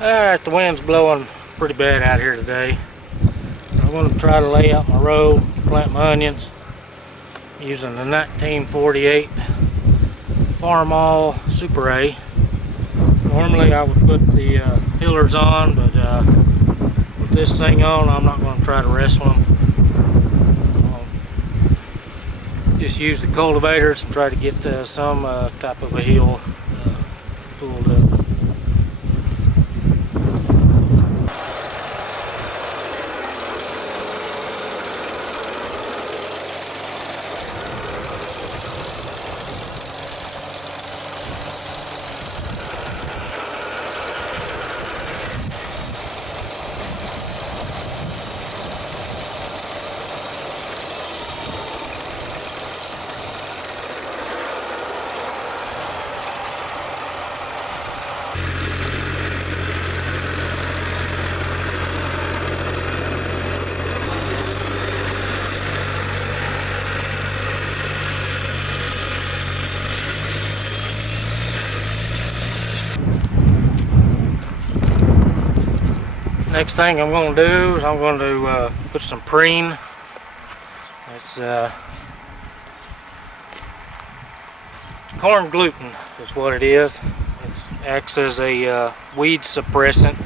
Alright, the wind's blowing pretty bad out here today. I'm going to try to lay out my row, plant my onions using the 1948 Farmall Super A. Normally I would put the pillars on, but with this thing on, I'm not going to try to wrestle them. Just use the cultivators and try to get some type of a heel pulled up. Next thing I'm going to do is I'm going to put some preen. It's corn gluten is what it is. It acts as a weed suppressant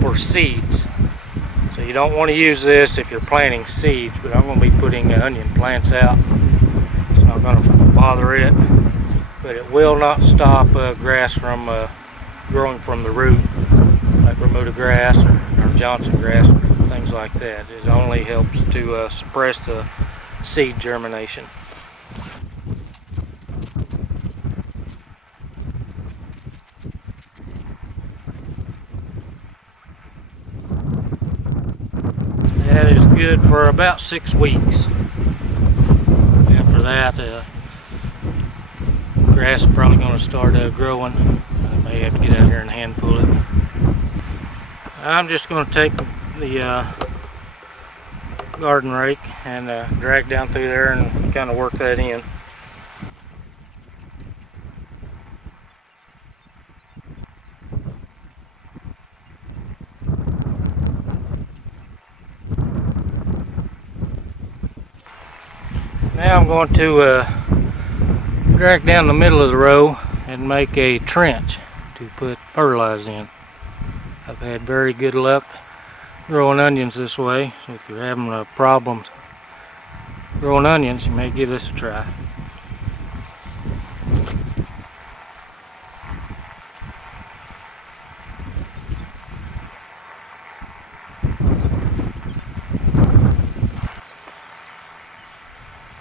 for seeds. So you don't want to use this if you're planting seeds, but I'm going to be putting onion plants out. It's not going to bother it, but it will not stop grass from growing from the root, like Bermuda grass or Johnson grass, or things like that. It only helps to suppress the seed germination. That is good for about 6 weeks. After that, grass is probably going to start growing. I may have to get out here and hand pull it. I'm just going to take the garden rake and drag down through there and kind of work that in. Now I'm going to drag down the middle of the row and make a trench to put fertilizer in. I've had very good luck growing onions this way, so if you're having problems growing onions, you may give this a try.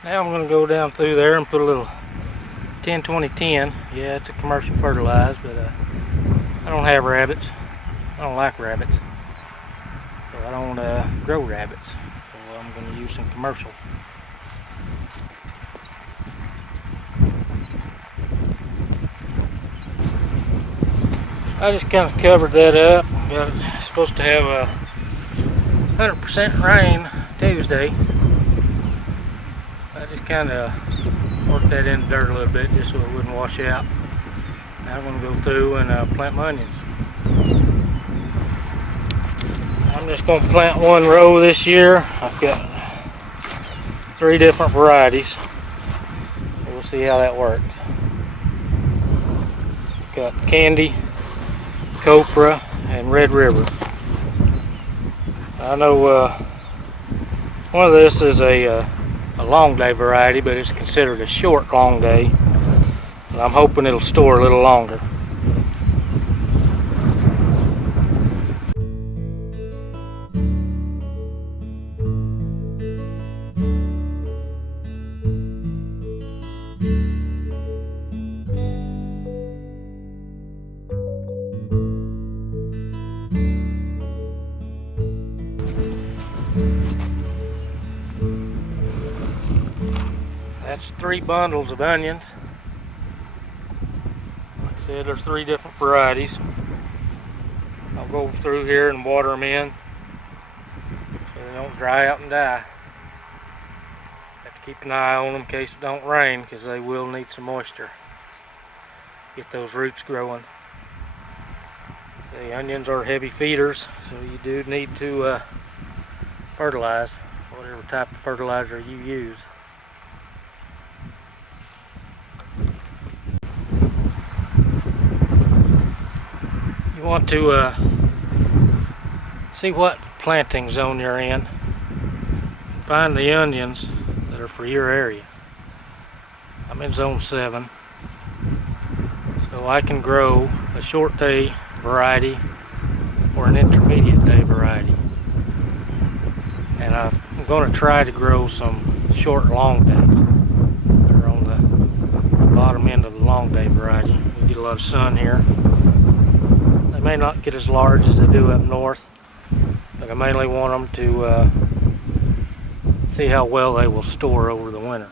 Now I'm going to go down through there and put a little 10-20-10. Yeah, it's a commercial fertilizer, but I don't have rabbits. I don't like rabbits. So I don't grow rabbits. So I'm going to use some commercial. I just kind of covered that up. It's supposed to have a 100% rain Tuesday. I just kind of worked that in the dirt a little bit just so it wouldn't wash out. Now I'm going to go through and plant my onions. I'm just going to plant one row this year. I've got 3 different varieties. We'll see how that works. Got Candy, Copra, and Red River. I know one of this is a long day variety, but it's considered a short long day. But I'm hoping it'll store a little longer. That's 3 bundles of onions. Like I said, there's 3 different varieties. I'll go through here and water them in so they don't dry out and die. Have to keep an eye on them in case it don't rain, because they will need some moisture. Get those roots growing. The onions are heavy feeders, so you do need to fertilize, whatever type of fertilizer you use. You want to see what planting zone you're in. Find the onions that are for your area. I'm in zone 7, so I can grow a short day variety or an intermediate day variety. And I'm going to try to grow some short long days. They're on the bottom end of the long day variety. We get a lot of sun here. They may not get as large as they do up north, but I mainly want them to see how well they will store over the winter.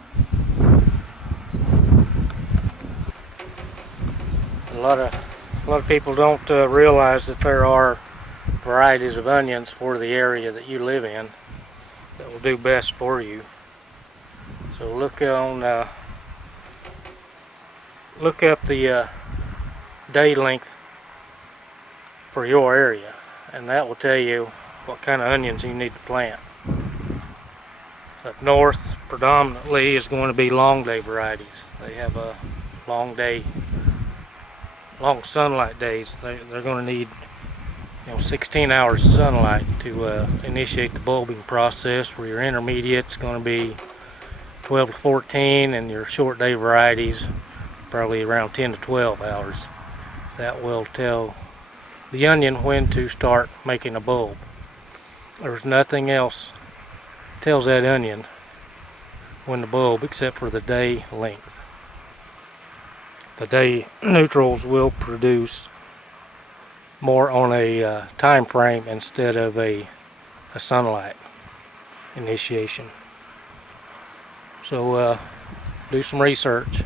A lot of people don't realize that there are varieties of onions for the area that you live in that will do best for you. So look up the day length for your area, and that will tell you what kind of onions you need to plant. Up north predominantly is going to be long day varieties. They have a long sunlight days. They're going to need 16 hours of sunlight to initiate the bulbing process, where your intermediate's going to be 12 to 14 and your short day varieties probably around 10 to 12 hours. That will tell the onion when to start making a bulb. There's nothing else tells that onion when to bulb except for the day length. The day neutrals will produce more on a time frame instead of a sunlight initiation. So do some research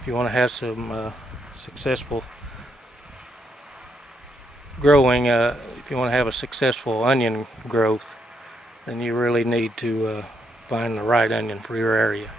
if you want to have some successful growing. If you want to have a successful onion growth, then you really need to find the right onion for your area.